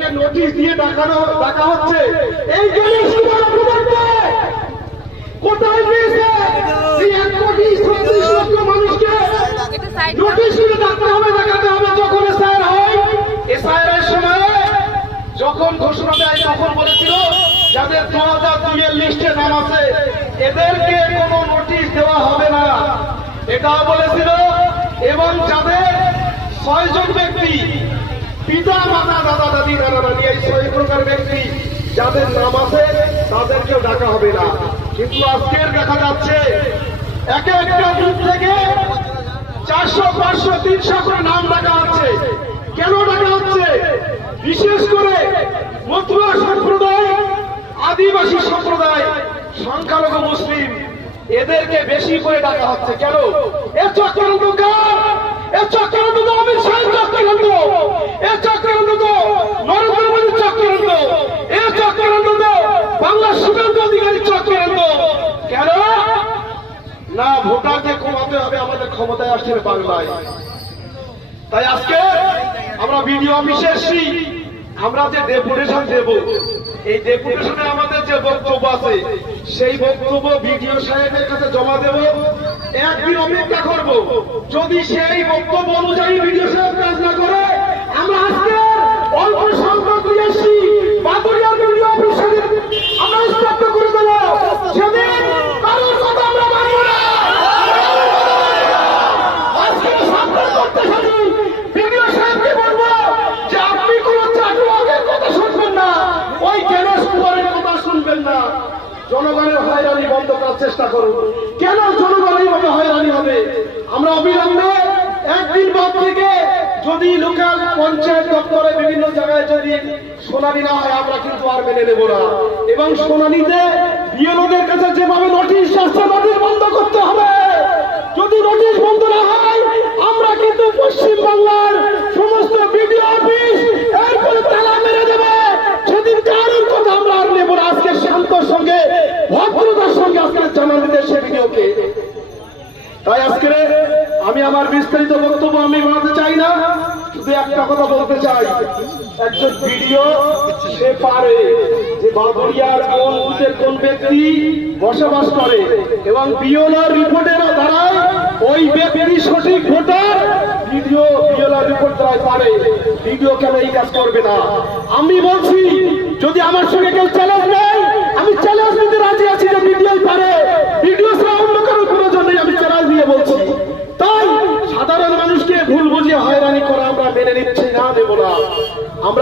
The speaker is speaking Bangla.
এদেরকে নোটিশ দিয়ে ডাকা হচ্ছে। এই কোথায় পেয়েছে? 1 কোটি 36 লক্ষ মানুষকে নোটিশ দিয়ে ডাকতে হবে, দেখাতে হবে। যখন এসআইআর হয়, এসআইআর সময় যখন ঘোষণা দেয় তখন বলেছিল যাদের 2002 এর লিস্টে নাম আছে এদেরকে কোনো নোটিশ দেওয়া হবে না, এটাও বলেছিল। এবং যাদের 6 জন ব্যক্তি, পিতা মাতা দাদা দাদি নানা নানি, এই 6 প্রকার ব্যক্তি যাদের নাম আছে তাদেরকেও ডাকা হবে না। কিন্তু আজকের দেখা যাচ্ছে এক একটা গ্রুপ থেকে 400, 500, 300 করে নাম ডাকা হচ্ছে। কেন ডাকা হচ্ছে? বিশেষ করে মতুয়া সম্প্রদায়, আদিবাসী সম্প্রদায়, সংখ্যালঘু মুসলিম, এদেরকে বেশি করে ডাকা হচ্ছে। কেন? এ চক্রান্ত কার? এ চক্রান্ত তো অমিত শাহের চক্রান্ত, এ চক্রান্ত তো নরেন্দ্র মোদীর চক্রান্ত, এ চক্রান্ত তো বাংলার শুভেন্দু অধিকারীর চক্রান্ত। কেন না? ভোটারকে কমাতে হবে, আমাদের ক্ষমতায় আসছে বাংলায়। তাই আজকে আমরা বিডিও অফিসে এসেছি, আমরা যে ডেপুটেশন দেব, এই ডেপুটেশনে আমাদের যে বক্তব্য আছে সেই বক্তব্য বিডিও সাহেবের কাছে জমা দেব। একদিন অপেক্ষা করব, যদি সেই বক্তব্য অনুযায়ী বিডিও সাহেব কাজ না করে আমরা আজকে অল্প সংখ্যক নিয়ে এসেছি বাদুড়িয়া বিডিও অফিসে আমরা স্তব্ধ করে দেব। সেদিন কারোর কথা আমরা মানব না। আজকে সামনে করতে হবে বিডিও সাহেবকে বলবো যে আপনি কোনো চাটুয়াদের কথা শুনবেন না, ওই কেন সুপারের কথা শুনবেন না। জনগণের হয়রানি বন্ধ করার চেষ্টা করুন। কেন জনগণের মতো হয়রানি হবে? আমরা অবিলম্বে একদিন বাদ থেকে যদি লোকাল পঞ্চায়েত দপ্তরে বিভিন্ন জায়গায় যদি শুনানি না হয় আমরা কিন্তু আর মেনে নেব না। এবং শুনানিতে বিএলওদের কাছে যেভাবে নোটিশ আসছে নোটিশ বন্ধ করতে হবে। যদি নোটিশ বন্ধ না হয় আমরা কিন্তু পশ্চিম বাংলার সমস্ত বিডিও অফিস এরপরে তালা মেরে দেবে। সেদিন কারোর কথা আমরা আর নেব না। আজকে শান্তর সঙ্গে ভদ্রতার সঙ্গে আজকে জানান দিতে সে বিডিওকে। তাই আজকে আমি আমার বিস্তারিত বক্তব্য আমি বানাতে চাই না, শুধু একটা কথা বলতে চাই। একজন বিডিও সে পারে যে বাদুড়িয়ার কোন বুথের কোন ব্যক্তি বসবাস করে এবং বিএলওর রিপোর্টের দ্বারাই ওই ব্যক্তি সঠিক ভোটার বিএলওর রিপোর্ট দ্বারাই পারে। বিডিও কেন এই কাজ করবে না? আমি বলছি যদি আমার সঙ্গে কেউ চ্যালেঞ্জ নেই, আমি চ্যালেঞ্জ নিতে রাজি আছি যে বিডিও পারে। বিডিও ছাড়া অন্য কারো প্রয়োজন নেই, আমি চ্যালেঞ্জ দিয়ে বলছি। তাই সাধারণ মানুষকে ভুল বুঝিয়ে হয়রানি করা আমরা মেনে নিচ্ছি না, দেব না। আমরা